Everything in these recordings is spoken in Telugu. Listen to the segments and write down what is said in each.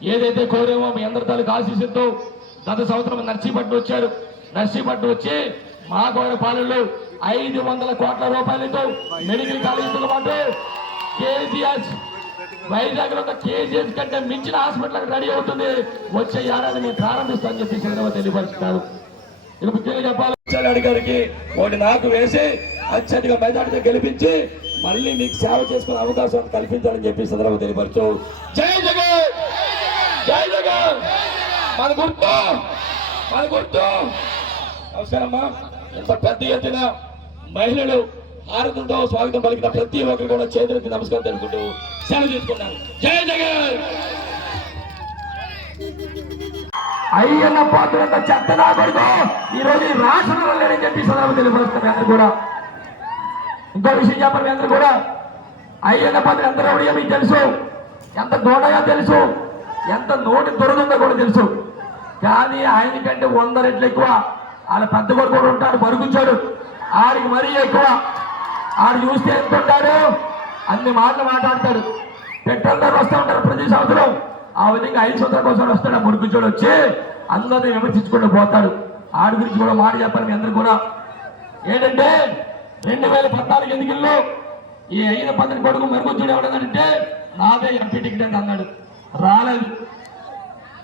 ఏదైతే కోరేమో మీ అందరి తాలూకు ఆశీస్సుతో గత సంవత్సరం నర్సీపట్నం వచ్చారు. నర్సీపట్నం వచ్చి మా పాలనలో ఐదు వందల కోట్ల రూపాయలతో మెడికల్ కాలేజీతో పాటు కేజీఎస్ వైజాగ్లో కేజీఎస్ కంటే మించిన హాస్పిటల్ రెడీ అవుతుంది. వచ్చే ఏడాది మేము ప్రారంభిస్తామని చెప్పి చంద్రబాబు తెలియపరుస్తున్నారు. ఇక ముఖ్యంగా చెప్పాలి గారికి ఒకటి నాకు వేసి అత్యధిక మెజార్టీతో గెలిపించి మళ్ళీ మీకు సేవ చేసుకునే అవకాశం కల్పించాలని చెప్పి సందర్భంగా తెలియపరచు జై జగన్! జై జగన్! మన గుర్తు! మన గుర్తు! అవసరమ్మా ఇంత పెద్ద ఎత్తున మహిళలు హారతులతో స్వాగతం పలికిన ప్రతి ఒక్కరు కూడా చేతులెత్తి నమస్కారం తెలుపుకుంటూ సెలవు తీసుకున్నాను జై జగన్! అయ్యన్న పాత్ర చెత్త నా కొడుకు. ఈ రోజు ఈ రాష్ట్రంలో లేడని చెప్పి సందర్భం తెలియపరుస్తాం మీ అందరు కూడా. ఇంకో విషయం చెప్పండి మీ అందరు కూడా. అయ్యన్న పాత్ర ఎంత రౌడియో మీకు తెలుసు? ఎంత దూడగా తెలుసు? ఎంత నోటి దొరుకుతుందో కూడా తెలుసు. కానీ ఆయన కంటే వంద రెట్లు ఎక్కువ. వాళ్ళ పెద్ద కొడుకు కూడా ఉంటాడు మరుగుచ్చాడు ఆడికి మరీ ఎక్కువ. ఆడు చూస్తే ఎంత ఉంటాడు? అన్ని మాటలు మాట్లాడతాడు. పెట్రోల్ ధర వస్తూ ఉంటారు ప్రతి సంవత్సరం. ఆ విధంగా ఐదు సంవత్సరాల కోసం వస్తాడు ఆ మురుగుచ్చోడు వచ్చి అందరినీ విమర్శించుకుంటూ పోతాడు. ఆడి గురించి కూడా మాట చెప్పాలి మీ అందరు కూడా. ఏంటంటే రెండు వేల పద్నాలుగు ఎన్నికల్లో ఈ అయిన పద్దెనిమిది కొడుకు మరుగుచ్చుడు ఎవడన్నాడంటే నాదే ఎంపీ టికెట్ అని అన్నాడు. రాలేదు.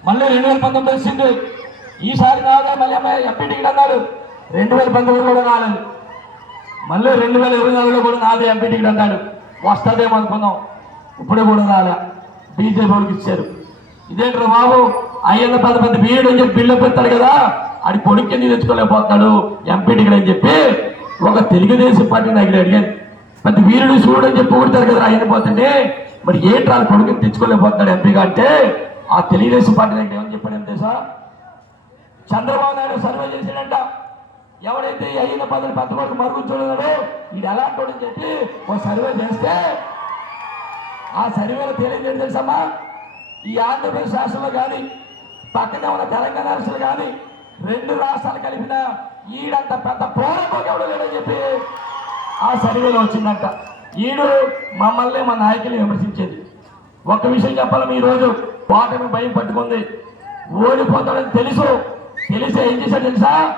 మళ్ళీ రెండు వేల పంతొమ్మిది వచ్చింది ఈసారి కాదా మళ్ళీ అమ్మాయి ఎంపీ టికెట్ అన్నారు రెండు వేల పంతొమ్మిది కూడా రాలేదు. మళ్ళీ రెండు వేల ఇరవై నాలుగులో కూడా నాదే ఎంపీ టికెట్ అన్నాడు వస్తుందేమో అనుకున్నాం ఇప్పుడే కూడా రాలే. బీజేపీ వాళ్ళకి ఇచ్చారు. ఇదేంటారు బాబు? అయ్యన్న పది మంది బీఈడు అని చెప్పి బిల్లు పెడతాడు కదా? అది కొడుక్కి ఎందుకు తెచ్చుకోలేకపోతున్నాడు? ఎంపీ టికెట్ అని చెప్పి ఒక తెలుగుదేశం పార్టీ నాయకుడు అడిగాను పెద్ద వీరుడు చూడని చెప్పి కొడతారు కదా ఆయన పోతుంటే. మరి ఏంటి వాళ్ళ కొడుకుని తెచ్చుకోలేకపోతున్నాడు ఎంపీగా అంటే ఆ తెలుగుదేశం పార్టీ నాయకుడు ఏమని చెప్పాడు తెలుసా? చంద్రబాబు నాయుడు సర్వే చేశాడంట. ఎవడైతే అయిన పదవి పెద్ద కొడుకు మరుగుచ్చున్నాడో ఇది ఎలాంటి అని చెప్పి ఓ సర్వే చేస్తే ఆ సర్వేలో తేలింది తెలుసమ్మా? ఈ ఆంధ్రప్రదేశ్ రాష్ట్రంలో కానీ పక్కనే ఉన్న తెలంగాణ రాష్ట్రాలు కానీ రెండు రాష్ట్రాలు కలిపిన ఈడంత పెద్ద పోరాటం ఎవడో లేడని చెప్పి ఆ సర్వేలో వచ్చిందంట. ఈడు మమ్మల్ని మా నాయకులు విమర్శించేది. ఒక్క విషయం చెప్పాలి ఈ రోజు. ఓటమి భయం పట్టుకుంది. ఓడిపోతాడని తెలుసు. తెలిసి ఏం చేశాడు తెలుసా?